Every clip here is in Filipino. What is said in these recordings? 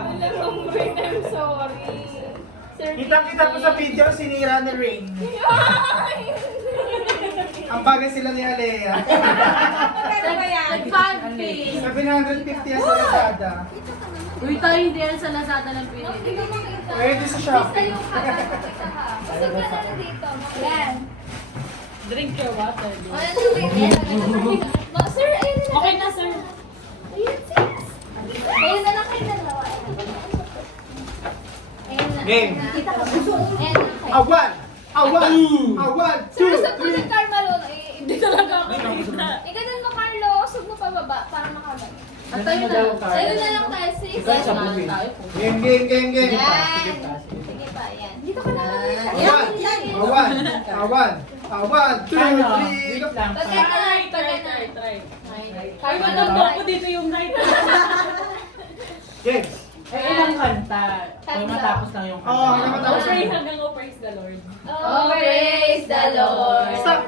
Alam mo, Rain, I'm sorry. Sir, Kita-kita ko sa video, sinira ni Rain. Ang bagay sila ni Alea. Ano ba yan? Nag-5K. 750 yan sa Lazada. Uy, tayo hindi yan sa Lazada ng pinili. Pwede sa Basta Shopee. yung kakakita ha. Kusog ka na dito. Yan. Drink your water. Sir, ayun na. Okay na, sir. Ayun, sis. Ayun na lang kayo dalawa. Ayun na. Game. Kita ka. Ayun na kayo. Awan! Awan! Awan! Sir, 2, usap mo ng 3. Carmelo. Hindi talaga ako kita. Ganun mo, Carlo. Usap mo pababa para makabalik. At tayo na. Sa'yo na lang tayo, sis. Ikaw sa Yan. bubin. Game, game, game, game. Yan. Sige pa, yan. Dito ka na lang. Awan! Awan! Awan! Awan! 2, 3. Pagka na, pagka na. Try. Ay, maganda ako dito yung night. Game. Ilang kanta? Tatlo. Matapos lang yung kanta. Oo, hanggang matapos Pray lang. hanggang go praise the Lord. Oh, praise the Lord. Stop.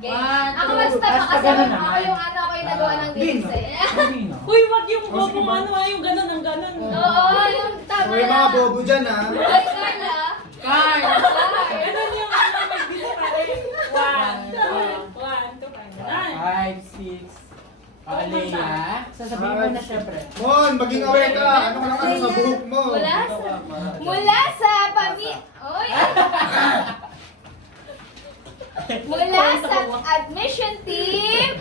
Game. Ako mag-stop Basta kasi ganun ako naman. yung ano ako yung nagawa ng lyrics eh. Sino? Uy, wag yung Oh, sige bobong ba? ano, yung ganon ang ganon. Oo, yung tama So, yung mga lang. bobo dyan ha. Ay, Carla. Kyle! Ay. Ganon yung ano, mag-display. 1, 2, 5. 5, 6. Alea. Sasabihin mo na syempre. Mon, maging aware ka. Ano ka lang ano sa buhok mo? Mula sa Oy! Mula sa admission team.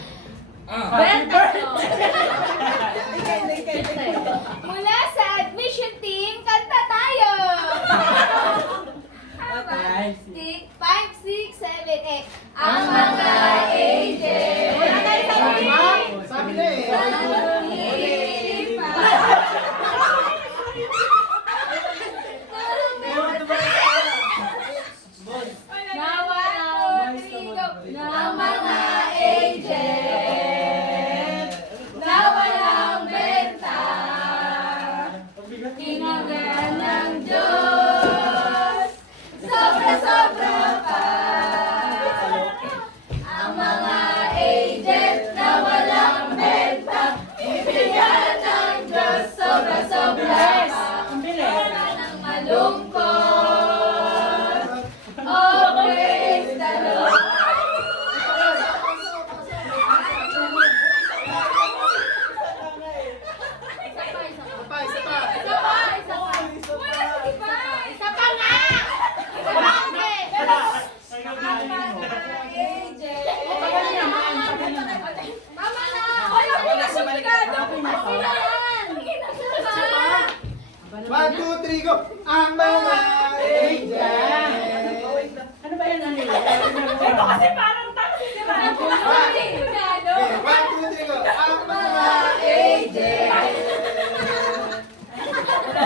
Mula sa admission team, kanta tayo! 5, 6, 7, 8. Ang mga angel. Wala tayo sa Sabi na eh. Ng mga angel na walang benta, hinagan ng Diyos, sobra-sobra pa. Ang mga angel na walang benta, ibigyan ng Diyos, sobra-sobra pa. Wala nang malungkot. Oh, praise the Lord. Isa pa, isa pa. Wala, iba. Isa pa nga. Isa pa, okay. Tama na. Wala ko na sumbigado. Okay na yan. Isa pa. 1, 2, 3, go! Ang mga angel. Ano ba yan? Ano Ito kasi parang taxi, di ba? Sumbigado. Okay, 1, 2, 3, go! Ang mga angel.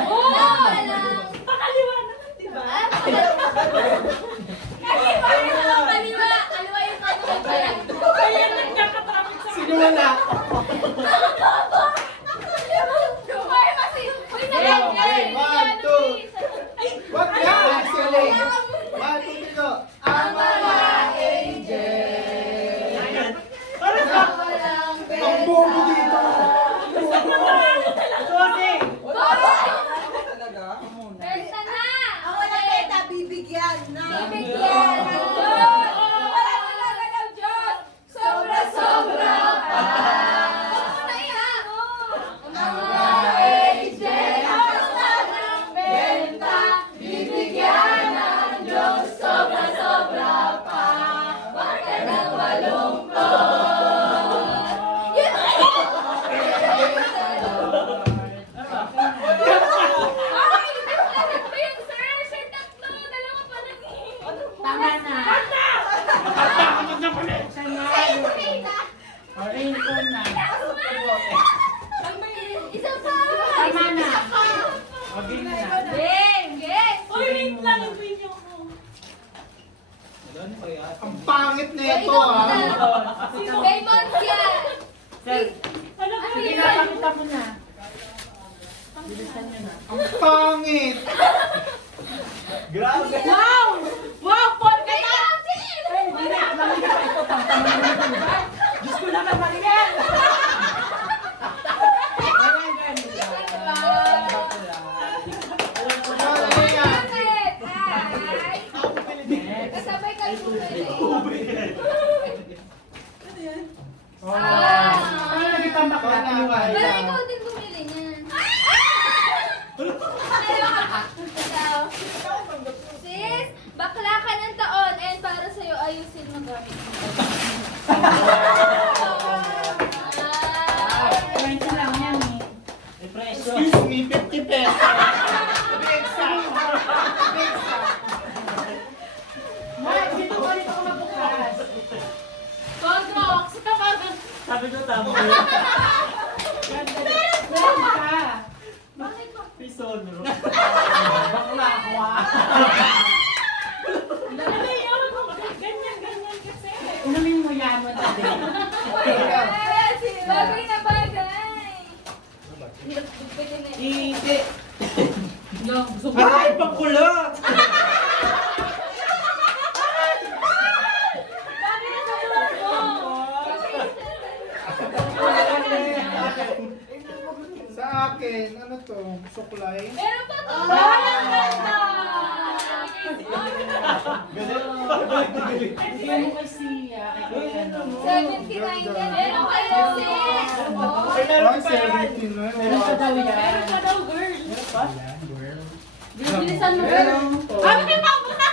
Oh, walang. Pakaliwa naman, di ba? Kaliwa yung kaliwa. Kaliwa yung kaliwa. Kaya nagkakatraffic sa Sino wala? Ay, kasi. Uy, Okay, 1, 2. Wag na! Actually. 1, 2, 3, go! Ang mga angel. Ang bobo dito! Benta na! Ang wala benta, bibigyan na. Bibigyan ng Diyos! Walang magagalaw Diyos! Sobra-sobra pa! Huwag mo na iha! Ang mga angel ang benta, bibigyan ng Diyos, sobra-sobra pa! Huwag ka nang malungkot! Yun na yun! Ay, naglalag pa yun, sir! Sir, tatlo! Dalawa pa lang eh! Tama na. Sa'yo, Rita! Raincoat na. Isa pa! Tama na. Isa pa! Okay na. Game! Game! Uy, wait lang, ang video ko. Ang pangit na ito ah! Kay Moncia! Ano ba Sige yun? na, pakita mo na. Bilisan nyo na. Ang pangit! Grabe. Wow! Wow, Paul, Kay Moncia! Diyos ko naman, Marimel! Diba? gamit mo. 20 lang yan eh. Excuse me, 50 pesos. Big sack. Big sack. Mike, dito ka rin ako magbukas. Controx! Ito ka! Sabi ko tama. Ganda. Meron ka. Bakit ba? Pisono. Bakla ako ah. Dali yun! Ganyan kasi. Inumin mo yan, matabi. Bagay na bagay. Pwede na. Hindi. No, gusto mo. Ay, pangkulot! Bakit na sa buwan mo? Sa akin, ano to? Suklay? Meron pa to. Ang ganda! Bigyan mo kay Sia. Kay ano. 79 yan. Meron kayo sis. Ay, 70 na. Meron ka daw yan. Meron ka daw, girl. Bilisan mo. Meron to. Kami din pa ako na!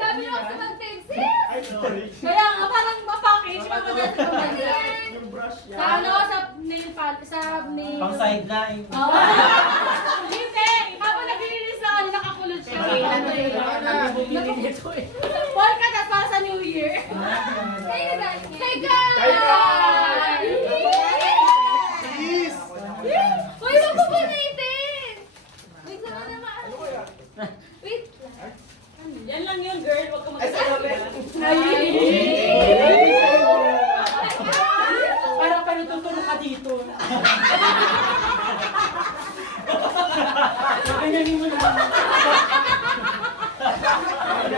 Sabi mo kasi mag-take sis. Ay, sorry. Kaya nga, parang mapackage ka mo dyan sa pamilya. Yung brush Sa yan. ano, sa nail sa nail... Pang sideline. Oo. Hindi! Habang naglilinis na ano, nakakulot siya. Bumili nito eh. Polka dot para sa New Year. Kayo na. Kay God! Kay God! Please! Uy, wag ko punitin. Wait lang naman. Wait. Yan lang yun, girl. Huwag ka Ay, sa gabi. Parang panitutulong ka dito. Ganyan mo lang.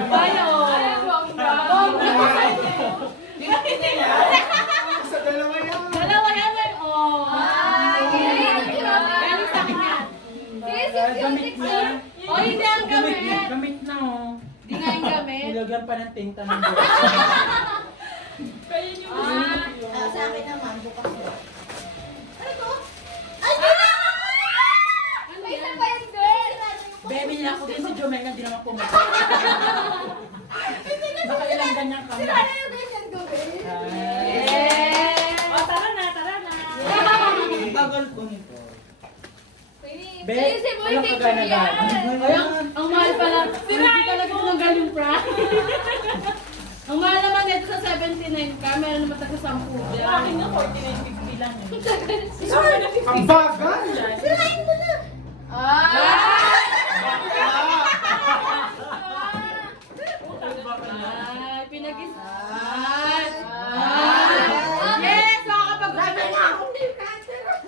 Bayo! Sa dalawa yan. Dalawa yan eh. Oh. Galing sa akin yan. Gamit na. Oh, hindi ang gamit. Gamit na oh. Hindi nga yung gamit. Nilagyan pa ng tinta ng buhok. Kaya yung Sa akin naman, bukas mo. Ano to? May isa pa yan, girl. Baby niya ako din si Jomel na di naman pumunta. Baka ilang ganyan ka. Sira na yung ganyan gawin. Oh, tara na, tara na. Ang tagal ko nito. Be, Ayusin mo yung walang picture kaganagan. yan. Ay, ang mahal pala. Hindi talaga tinanggal yung prank. Ang mahal naman nito sa 79 ka, meron naman taga 10 dyan. Akin nga 49.50 lang. Ang bagal! Sirain mo na. Ay, pinag-is... Yes! Makakapag...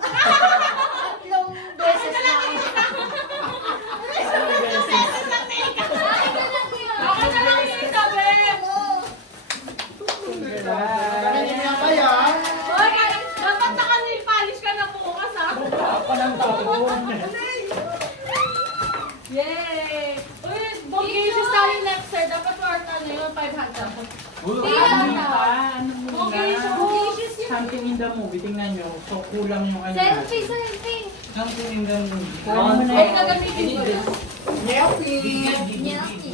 Tatlong beses na ako. Ako na lang yung sabi! Ganyan nga kaya. Hoy, dapat naka-nail polish ka na bukas ha! Ako lang taon. Yay! Uy, bonggacious tayo next year. Dapat worth ano yun, 500. Ano pa? Ano muna? Bonggacious yun. Something in the movie. Tingnan nyo. So, kulang yung ano. Selfie, selfie. Something in the movie. Kulang mo na Ay, yun. gagamitin ko yun. Nyepi! Nyaki.